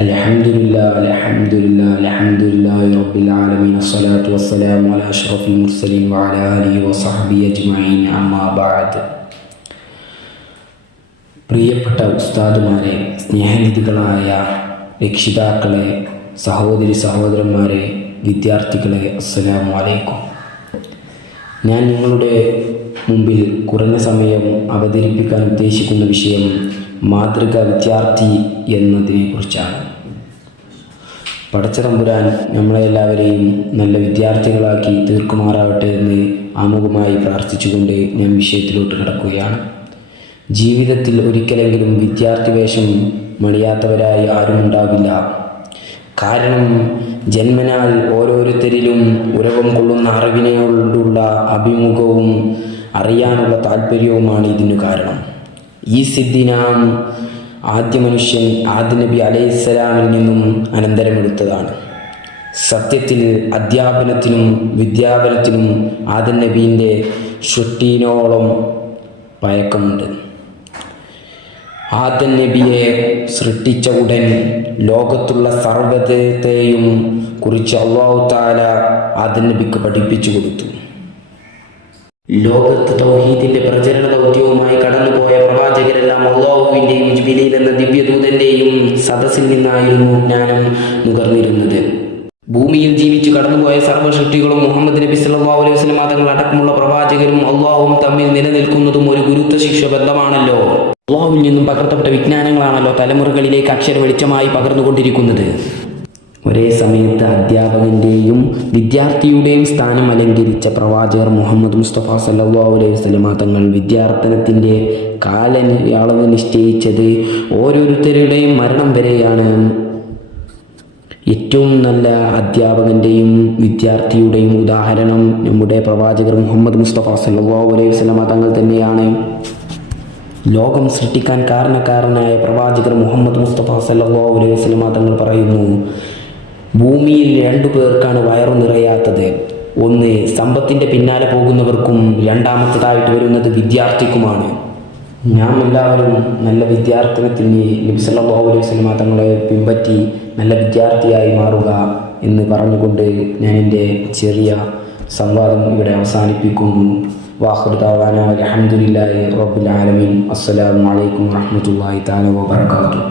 അൽഹംദുലില്ലാഹി റബ്ബിൽ ആലമീൻ അസ്സലാത്തു വസ്സലാമു അലാ അഷ്റഫിൽ മുർസലീൻ വഅലാ ആലിഹി വസഹ്ബിഹി അജ്മഈൻ അമ്മാ ബഅദ്. പ്രിയപ്പെട്ട ഉസ്താദുമാരെ, സ്നേഹനിധികളായ രക്ഷിതാക്കളെ, സഹോദരന്മാരെ, വിദ്യാർത്ഥികളെ, അസ്സലാമു അലൈക്കും. ഞാൻ നിങ്ങളുടെ മുമ്പിൽ കുറഞ്ഞ സമയം അവതരിപ്പിക്കാൻ ഉദ്ദേശിക്കുന്ന വിഷയം മാതൃകാ വിദ്യാർത്ഥി എന്നതിനെ കുറിച്ചാണ്. പടച്ചതമ്പുരാൻ നമ്മളെല്ലാവരെയും നല്ല വിദ്യാർത്ഥികളാക്കി തീർക്കുമാറാവട്ടെ എന്ന് ആമുഖമായി പ്രാർത്ഥിച്ചുകൊണ്ട് ഞാൻ വിഷയത്തിലോട്ട് കടക്കുകയാണ്. ജീവിതത്തിൽ ഒരിക്കലെങ്കിലും വിദ്യാർത്ഥി വേഷം മണിയാത്തവരായി ആരും ഉണ്ടാവില്ല. കാരണം ജന്മനാൽ ഓരോരുത്തരിലും ഉരവം കൊള്ളുന്ന അറിവിനോടുള്ള അഭിമുഖവും അറിയാനുള്ള താല്പര്യവുമാണ് ഇതിനു കാരണം. ഈ സിദ്ധി നാം ആദ്യ മനുഷ്യൻ ആദം നബി അലൈഹിസ്സലാമിൽ നിന്നും അനന്തരമെടുത്തതാണ്. സത്യത്തിൽ അധ്യാപനത്തിനും വിദ്യാപനത്തിനും ആദം നബീൻ്റെ ഷൊട്ടീനോളം പഴക്കമുണ്ട്. ആദം നബിയെ സൃഷ്ടിച്ച ഉടൻ ലോകത്തുള്ള സർവ്വതയെയും കുറിച്ച് അല്ലാഹു തആല ആദം നബിക്ക് പഠിപ്പിച്ചു കൊടുത്തു. ലോകത്ത് തൗഹീദിന്റെ പ്രചരണ ദൗത്യവുമായി കടന്നുപോയ പ്രവാചകരെല്ലാം അല്ലാഹുവിൻ്റെയും ജിബ്രീൽ എന്ന ദിവ്യദൂതന്റെയും സദസ്സിൽ നിന്നായിരുന്നു ജ്ഞാനം നുകർന്നിരുന്നത്. ഭൂമിയിൽ ജീവിച്ചു കടന്നുപോയ സർവ്വസൃഷ്ടികളും മുഹമ്മദ് നബി സല്ലല്ലാഹു അലൈഹി വസല്ലം തങ്ങൾ അടക്കമുള്ള പ്രവാചകരും അല്ലാഹുവും തമ്മിൽ നിലനിൽക്കുന്നതും ഒരു ഗുരുത്വ ശിക്ഷ ബന്ധമാണല്ലോ. അല്ലാഹുവിൽ നിന്നും പകർത്തപ്പെട്ട വിജ്ഞാനങ്ങളാണല്ലോ തലമുറകളിലേക്ക് അക്ഷര വെളിച്ചമായി പകർന്നുകൊണ്ടിരിക്കുന്നത്. ഒരേ സമയത്ത് അധ്യാപകന്റെയും വിദ്യാർത്ഥിയുടെയും സ്ഥാനം അലങ്കരിച്ച പ്രവാചകർ മുഹമ്മദ് മുസ്തഫ സല്ലല്ലാഹു അലൈഹി വസല്ലം തങ്ങൾ വിദ്യാർത്ഥനത്തിൻ്റെ കാലയളവ് നിശ്ചയിച്ചത് ഓരോരുത്തരുടെയും മരണം വരെയാണ്. ഏറ്റവും നല്ല അധ്യാപകന്റെയും വിദ്യാർത്ഥിയുടെയും ഉദാഹരണം നമ്മുടെ പ്രവാചകർ മുഹമ്മദ് മുസ്തഫ സല്ലല്ലാഹു അലൈഹി വസല്ലം തങ്ങൾ തന്നെയാണ്. ലോകം സൃഷ്ടിക്കാൻ കാരണക്കാരനായ പ്രവാചകർ മുഹമ്മദ് മുസ്തഫ സല്ലല്ലാഹു അലൈഹി വസല്ലം തങ്ങൾ പറയുന്നു, ഭൂമിയിൽ രണ്ടു പേർക്കാണ് വയറു നിറയാത്തത്. ഒന്ന് സമ്പത്തിൻ്റെ പിന്നാലെ പോകുന്നവർക്കും രണ്ടാമത്തേതായിട്ട് വരുന്നത് വിദ്യാർത്ഥിക്കുമാണ്. നാം എല്ലാവരും നല്ല വിദ്യാർത്ഥനത്തിന് നബി സല്ലല്ലാഹു അലൈഹി വസല്ലം തങ്ങളെ പിൻപറ്റി നല്ല വിദ്യാർത്ഥിയായി മാറുക എന്ന് പറഞ്ഞുകൊണ്ട് ഞാൻ എൻ്റെ ചെറിയ സംവാദം ഇവിടെ അവസാനിപ്പിക്കുന്നു. വാഖിറു ദഅ്വാനാ അൽഹംദുലില്ലാഹി റബ്ബിൽ ആലമീൻ. അസ്സലാമു അലൈക്കും വറഹ്മത്തുള്ളാഹി തആല വബറകാതുഹു.